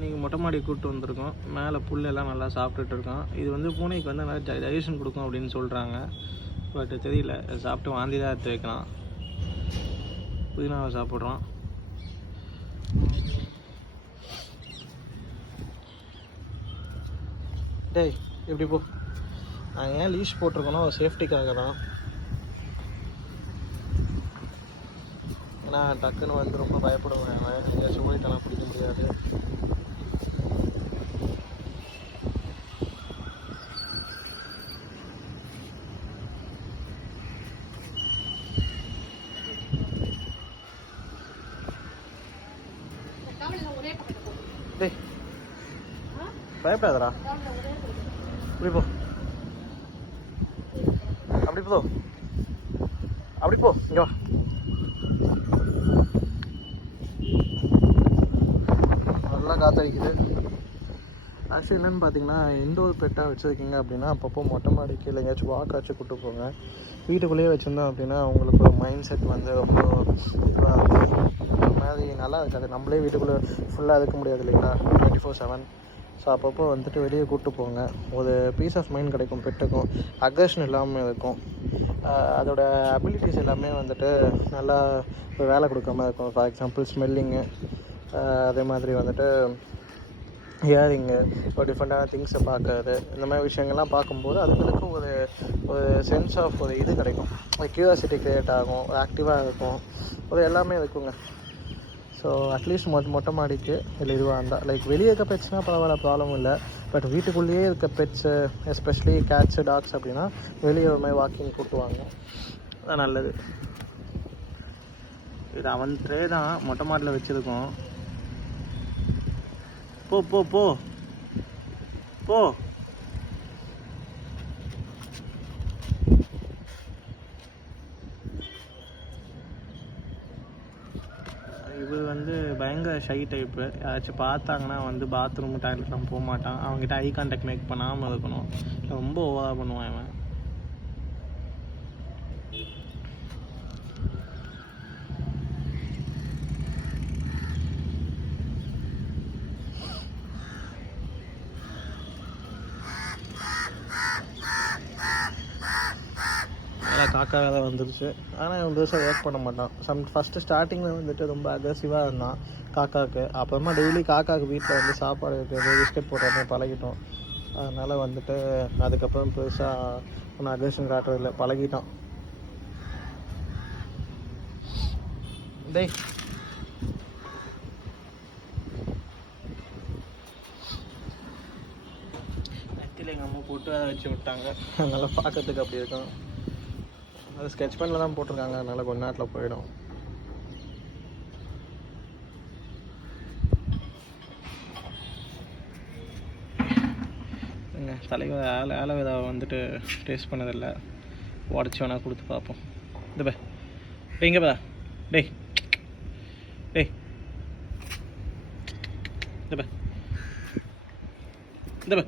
நீங்கள் மொட்டை மாடி கூப்பிட்டு வந்திருக்கோம். மேலே புல்லெல்லாம் நல்லா சாப்பிட்டுட்டு இருக்கோம். இது வந்து பூனைக்கு வந்து நல்லா டைஜஷன் கொடுக்கும் அப்படின்னு சொல்கிறாங்க. பட் தெரியல, சாப்பிட்டு வாந்தி தான் எடுத்து வைக்கலாம். புதினாவை சாப்பிட்றோம். டேய் எப்படி போ. நான் ஏன் லீஷ் போட்டிருக்கோன்னா சேஃப்டிக்காக தான். ஏன்னா டக்குன்னு வந்து ரொம்ப பயப்படுவேன். எங்கேயாச்சும் ஓடிட்டெல்லாம் பிடிக்க முடியாது. டேய் பயப்படாதடா. அப்படி போ, அப்படி போ, அப்படி போ. இங்கே வா. நல்லா காற்றடிக்குது. ஆக்சுவலி என்னென்னு பார்த்தீங்கன்னா, இண்டோர் பெட்டாக வச்சுருக்கீங்க அப்படின்னா அப்பப்போ மொட்டை மாடிக்கு இல்லை எங்கேயாச்சும் வாக்காச்சும் கூப்பிட்டு போங்க. வீட்டுக்குள்ளேயே வச்சுருந்தோம் அப்படின்னா அவங்களுக்கு ஒரு மைண்ட் செட் வந்து ரொம்ப ஒரு மாதிரி நல்லா இருக்காது. நம்மளே வீட்டுக்குள்ளே ஃபுல்லாக இருக்க முடியாது இல்லைங்களா, 24/7. ஸோ அப்பப்போ வந்துட்டு வெளியே கூப்பிட்டு போங்க. ஒரு பீஸ் ஆஃப் மைண்ட் கிடைக்கும். பெட்டுக்கும் அக்ரெஷன் இல்லாமல் இருக்கும். அதோட அபிலிட்டிஸ் எல்லாமே வந்துட்டு நல்லா வேலை கொடுக்காம இருக்கும். ஃபார் எக்ஸாம்பிள் ஸ்மெல்லிங்கு, அதே மாதிரி வந்துட்டு ஹியரிங்கு, ஒரு டிஃப்ரெண்ட்டான திங்ஸை பார்க்கறது, இந்த மாதிரி விஷயங்கள்லாம் பார்க்கும்போது அதுங்களுக்கு ஒரு சென்ஸ் ஆஃப் ஒரு இது கிடைக்கும். க்யூரியாசிட்டி க்ரியேட் ஆகும், ஒரு ஆக்டிவாக இருக்கும், ஒரு எல்லாமே இருக்குங்க. ஸோ அட்லீஸ்ட் மொட்டை மாடிக்கு இல்லை இதுவாக இருந்தால் லைக் வெளியே இருக்க பெட்ஸ்னால் பரவாயில்ல, ப்ராப்ளம் இல்லை. பட் வீட்டுக்குள்ளேயே இருக்க பெட்ஸு, எஸ்பெஷலி கேட்ஸு, டாக்ஸ் அப்படின்னா வெளியே ஒரு மாதிரி வாக்கிங் கூட்டுவாங்க. அதான் நல்லது. இது அவன் ட்ரே தான் மொட்டை மாடியில் வச்சுருக்கோம். போ போ போ போ. இவர் வந்து பயங்கர ஷை டைப்பு. யாராச்சும் பார்த்தாங்கன்னா வந்து பாத்ரூம் டாய்லெட்லாம் போக மாட்டான். அவங்ககிட்ட ஐ கான்டாக்ட் மேக் பண்ணாமல் இருக்கணும். ரொம்ப ஓவராக பண்ணுவான் அவன். காக்கா வேலை வந்துருச்சு. ஆனால் இவன் பெருசாக ஒர்க் பண்ண மாட்டான். ஃபஸ்ட்டு ஸ்டார்டிங்கில் வந்துட்டு ரொம்ப அக்ரெசிவாக இருந்தான் காக்காவுக்கு. அப்புறமா டெய்லி காக்காவுக்கு வீட்டில் வந்து சாப்பாடு வைக்கிறது, பிஸ்கட் போடுறதே பழகிட்டோம். அதனால் வந்துட்டு அதுக்கப்புறம் பெருசாக ஒன்றும் அக்ரெஷன் காட்டுறதில்ல, பழகிட்டான். டேய் நெத்தியில் எங்கள் அம்மா போட்டு அதை வச்சு விட்டாங்க. அதனால் பார்க்கறதுக்கு அப்படி இருக்கும். அது ஸ்கெட்ச் பெனில் தான் போட்டிருக்காங்க. அதனால் கொஞ்ச நேரத்தில் போயிடும். தலைவர் ஆலோவேராவை வந்துட்டு டேஸ்ட் பண்ணதில்லை. உடச்சி வேணால் கொடுத்து பார்ப்போம். இந்த பே இங்கே பா. டேய் டேய் இந்த பே இந்த பே